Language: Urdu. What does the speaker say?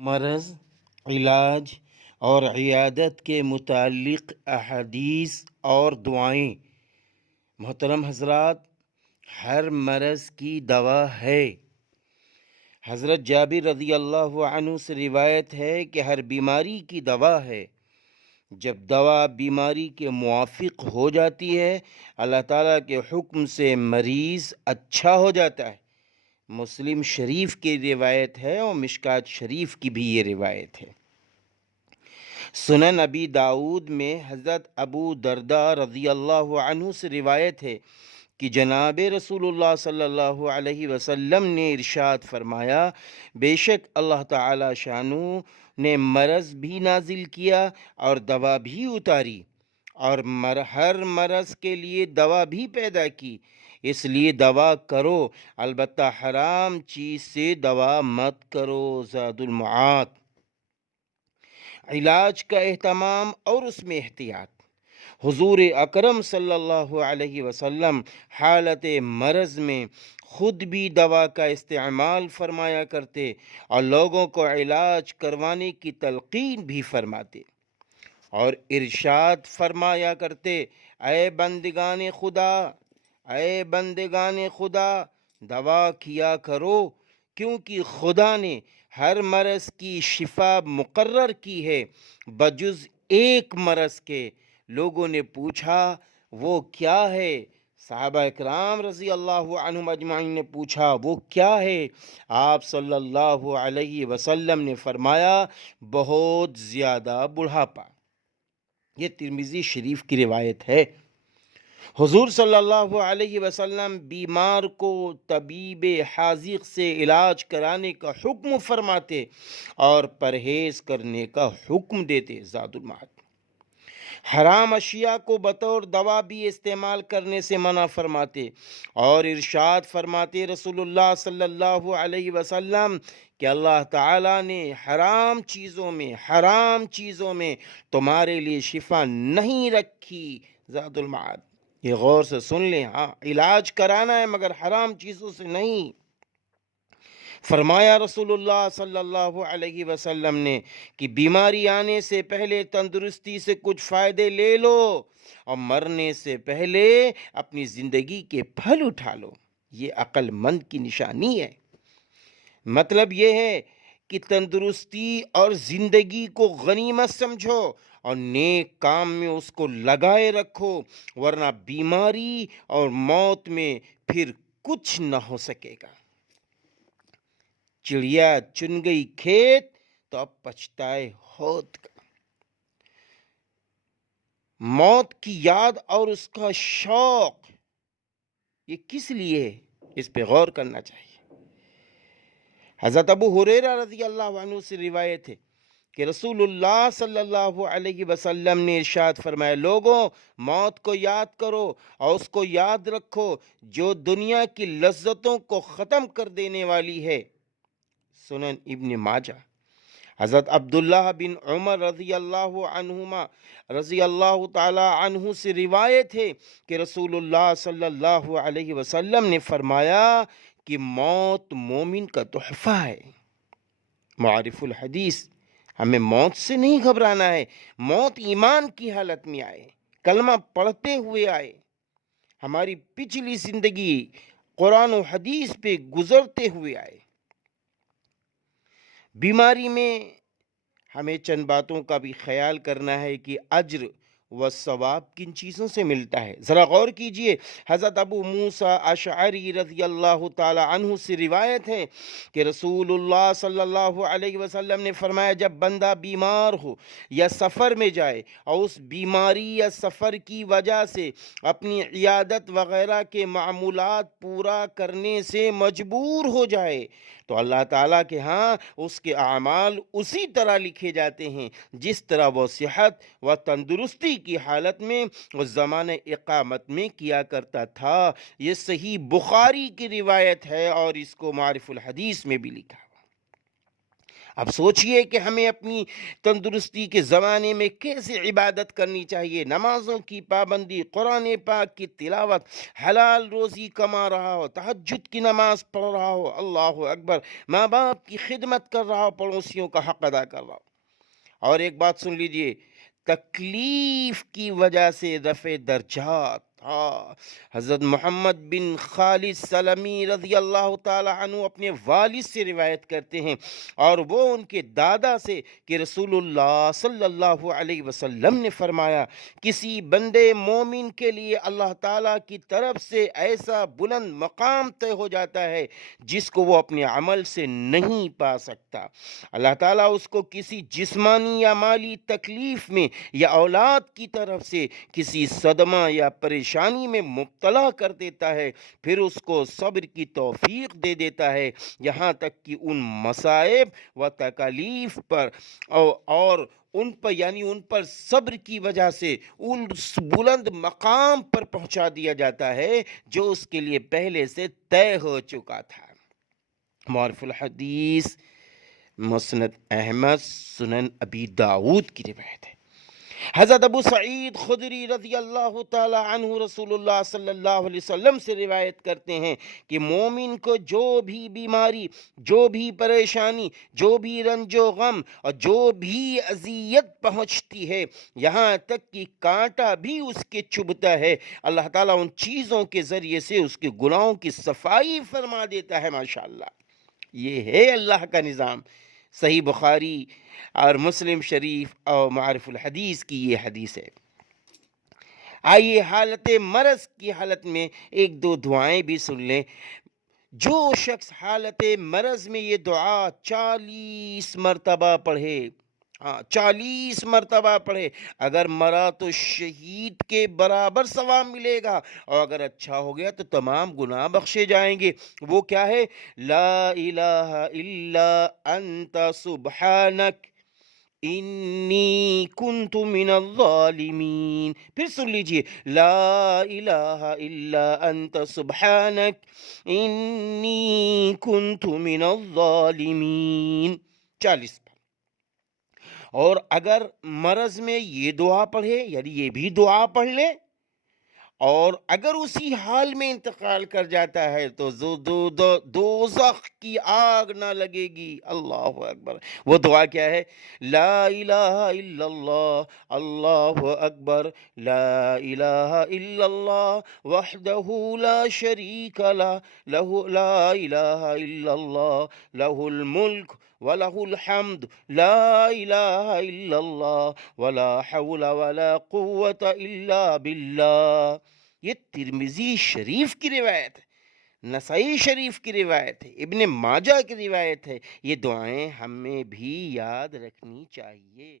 مرض، علاج اور عیادت کے متعلق احادیث اور دعائیں۔ محترم حضرات، ہر مرض کی دوا ہے۔ حضرت جابر رضی اللہ عنہ سے روایت ہے کہ ہر بیماری کی دوا ہے۔ جب دوا بیماری کے موافق ہو جاتی ہے، اللہ تعالیٰ کے حکم سے مریض اچھا ہو جاتا ہے۔ مسلم شریف کی روایت ہے اور مشکات شریف کی بھی یہ روایت ہے۔ سنن ابی داؤد میں حضرت ابو درداء رضی اللہ عنہ سے روایت ہے کہ جناب رسول اللہ صلی اللہ علیہ وسلم نے ارشاد فرمایا، بے شک اللہ تعالی شانو نے مرض بھی نازل کیا اور دوا بھی اتاری، اور ہر مرض کے لیے دوا بھی پیدا کی، اس لیے دوا کرو، البتہ حرام چیز سے دوا مت کرو۔ زاد المعاد۔ علاج کا اہتمام اور اس میں احتیاط۔ حضور اکرم صلی اللہ علیہ وسلم حالت مرض میں خود بھی دوا کا استعمال فرمایا کرتے اور لوگوں کو علاج کروانے کی تلقین بھی فرماتے، اور ارشاد فرمایا کرتے، اے بندگان خدا، اے بندگان خدا، دوا کیا کرو، کیونکہ خدا نے ہر مرض کی شفا مقرر کی ہے بجز ایک مرض کے۔ لوگوں نے پوچھا وہ کیا ہے؟ صحابہ اکرام رضی اللہ عنہم اجمعین نے پوچھا وہ کیا ہے؟ آپ صلی اللہ علیہ وسلم نے فرمایا، بہت زیادہ بڑھاپا۔ یہ ترمذی شریف کی روایت ہے۔ حضور صلی اللہ علیہ وسلم بیمار کو طبیب حاذق سے علاج کرانے کا حکم فرماتے اور پرہیز کرنے کا حکم دیتے۔ زاد المعاد۔ حرام اشیاء کو بطور دوا بھی استعمال کرنے سے منع فرماتے اور ارشاد فرماتے رسول اللہ صلی اللہ علیہ وسلم کہ اللہ تعالیٰ نے حرام چیزوں میں تمہارے لیے شفا نہیں رکھی۔ زاد المعاد۔ یہ غور سے سن لیں، ہاں علاج کرانا ہے مگر حرام چیزوں سے نہیں۔ فرمایا رسول اللہ صلی اللہ علیہ وسلم نے کہ بیماری آنے سے پہلے تندرستی سے کچھ فائدے لے لو اور مرنے سے پہلے اپنی زندگی کے پھل اٹھا لو۔ یہ عقل مند کی نشانی ہے۔ مطلب یہ ہے کہ تندرستی اور زندگی کو غنیمت سمجھو اور نیک کام میں اس کو لگائے رکھو، ورنہ بیماری اور موت میں پھر کچھ نہ ہو سکے گا۔ چڑیا چن گئی کھیت تو اب پچھتائے ہوت کا۔ موت کی یاد اور اس کا شوق یہ کس لیے ہے؟ اس پہ غور کرنا چاہیے۔ حضرت ابو ہریرہ رضی اللہ عنہ سے روایت ہے کہ رسول اللہ صلی اللہ علیہ وسلم نے ارشاد فرمایا، لوگوں موت کو یاد کرو اور اس کو یاد رکھو جو دنیا کی لذتوں کو ختم کر دینے والی ہے۔ سنن ابن ماجہ۔ حضرت عبداللہ بن عمر رضی اللہ تعالی عنہ سے روایت ہے کہ رسول اللہ صلی اللہ علیہ وسلم نے فرمایا کہ موت مومن کا تحفہ ہے۔ معارف الحدیث۔ ہمیں موت سے نہیں گھبرانا ہے۔ موت ایمان کی حالت میں آئے، کلمہ پڑھتے ہوئے آئے، ہماری پچھلی زندگی قرآن و حدیث پہ گزرتے ہوئے آئے۔ بیماری میں ہمیں چند باتوں کا بھی خیال کرنا ہے کہ اجر و ثواب کن چیزوں سے ملتا ہے۔ ذرا غور کیجئے۔ حضرت ابو موسیٰ اشعری رضی اللہ تعالی عنہ سے روایت ہے کہ رسول اللہ صلی اللہ علیہ وسلم نے فرمایا، جب بندہ بیمار ہو یا سفر میں جائے اور اس بیماری یا سفر کی وجہ سے اپنی عیادت وغیرہ کے معمولات پورا کرنے سے مجبور ہو جائے تو اللہ تعالیٰ کے ہاں اس کے اعمال اسی طرح لکھے جاتے ہیں جس طرح وہ صحت و تندرستی کی حالت میں اس زمانہ اقامت میں کیا کرتا تھا۔ یہ صحیح بخاری کی روایت ہے اور اس کو معارف الحدیث میں بھی لکھا۔ اب سوچئے کہ ہمیں اپنی تندرستی کے زمانے میں کیسے عبادت کرنی چاہیے، نمازوں کی پابندی، قرآن پاک کی تلاوت، حلال روزی کما رہا ہو، تہجد کی نماز پڑھ رہا ہو، اللہ اکبر، ماں باپ کی خدمت کر رہا ہو، پڑوسیوں کا حق ادا کر رہا ہو۔ اور ایک بات سن لیجئے، تکلیف کی وجہ سے رفع درجات، ہاں، حضرت محمد بن خالد سلمی رضی اللہ تعالی عنہ اپنے والد سے روایت کرتے ہیں، اور وہ ان کے دادا سے، کہ رسول اللہ صلی اللہ علیہ وسلم نے فرمایا، کسی بندے مومن کے لیے اللہ تعالیٰ کی طرف سے ایسا بلند مقام طے ہو جاتا ہے جس کو وہ اپنے عمل سے نہیں پا سکتا۔ اللہ تعالیٰ اس کو کسی جسمانی یا مالی تکلیف میں یا اولاد کی طرف سے کسی صدمہ یا پریشانی میں مبتلا کر دیتا ہے، پھر اس کو صبر کی توفیق دے دیتا ہے، یہاں تک کہ ان مصائب و تکالیف پر اور ان پر، یعنی ان پر صبر کی وجہ سے اس بلند مقام پر پہنچا دیا جاتا ہے جو اس کے لیے پہلے سے طے ہو چکا تھا۔ معرف الحدیث، مسند احمد، سنن ابی داود کی روایت ہے۔ حضرت ابو سعید خدری رضی اللہ تعالی عنہ رسول اللہ صلی اللہ علیہ وسلم سے روایت کرتے ہیں کہ مومن کو جو بھی بیماری، جو بھی پریشانی، جو بھی رنج و غم اور جو بھی اذیت پہنچتی ہے، یہاں تک کہ کانٹا بھی اس کے چبھتا ہے، اللہ تعالیٰ ان چیزوں کے ذریعے سے اس کے گناہوں کی صفائی فرما دیتا ہے۔ ماشاءاللہ، یہ ہے اللہ کا نظام۔ صحیح بخاری اور مسلم شریف اور معارف الحدیث کی یہ حدیث ہے۔ آئیے حالت مرض کی حالت میں ایک دو دعائیں بھی سن لیں۔ جو شخص حالت مرض میں یہ دعا 40 مرتبہ پڑھے، 40 مرتبہ پڑھے، اگر مرا تو شہید کے برابر ثواب ملے گا، اور اگر اچھا ہو گیا تو تمام گناہ بخشے جائیں گے۔ وہ کیا ہے؟ لا الہ الا انت سبحانک انی کنت من الظالمین۔ پھر سن لیجئے، لا الہ الا انت سبحانک انی کنت من الظالمین، 40 بار۔ اور اگر مرض میں یہ دعا پڑھے، یعنی یہ بھی دعا پڑھ لے، اور اگر اسی حال میں انتقال کر جاتا ہے تو دوزخ کی آگ نہ لگے گی۔ اللہ اکبر۔ وہ دعا کیا ہے؟ لا الہ الا اللہ، اللہ اکبر، لا الہ الا اللہ وحدہ لا شریک لہ، لا الہ الا اللہ، لہ الملک وَلَهُ الْحَمْدُ لَا إِلَهَ إِلَّا اللَّهُ وَلَا حَوْلَ وَلَا قُوَّةَ إِلَّا بِاللَّهِ۔ یہ ترمذی شریف کی روایت ہے، نسائی شریف کی روایت ہے، ابن ماجہ کی روایت ہے۔ یہ دعائیں ہمیں بھی یاد رکھنی چاہیے۔